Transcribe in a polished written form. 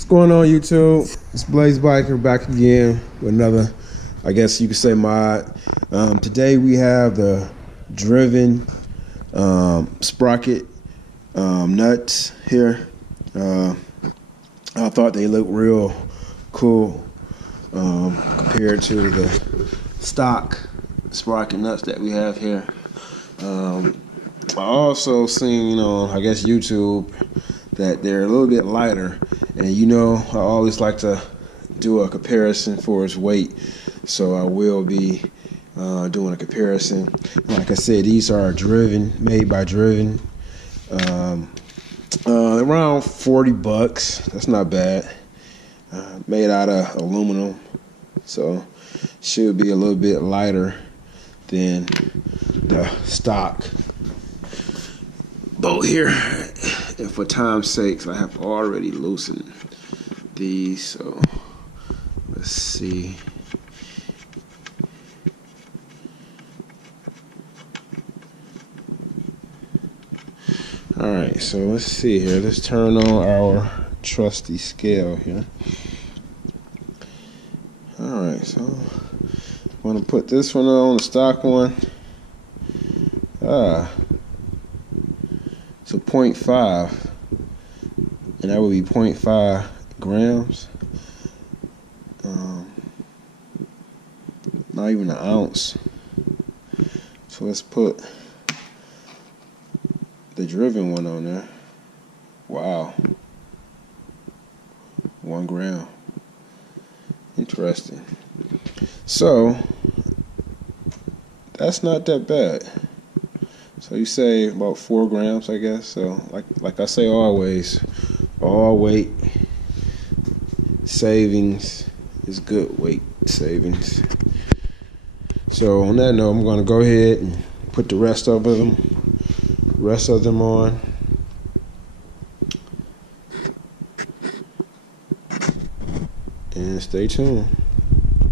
What's going on, YouTube? It's Blaze Biker back again with another, I guess you could say, mod. Today we have the driven Sprocket nuts here. I thought they looked real cool compared to the stock Sprocket nuts that we have here. I also seen, I guess YouTube, that they're a little bit lighter, and I always like to do a comparison for its weight, so I will be doing a comparison. Like I said, these are made by Driven, around $40. That's not bad. Made out of aluminum, so should be a little bit lighter than the stock bolt here. And for time's sakes, I have already loosened these, so let's see. Alright, so let's see here. Let's turn on our trusty scale here. Alright, so I'm going to put this one on, the stock one. So 0.5, and that would be 0.5 grams. Not even an ounce. So let's put the Driven one on there. Wow. 1 gram. Interesting. So that's not that bad. So you say about 4 grams, I guess. So like I say always, all weight savings is good weight savings. So on that note, I'm going to go ahead and put the rest of them on. And stay tuned.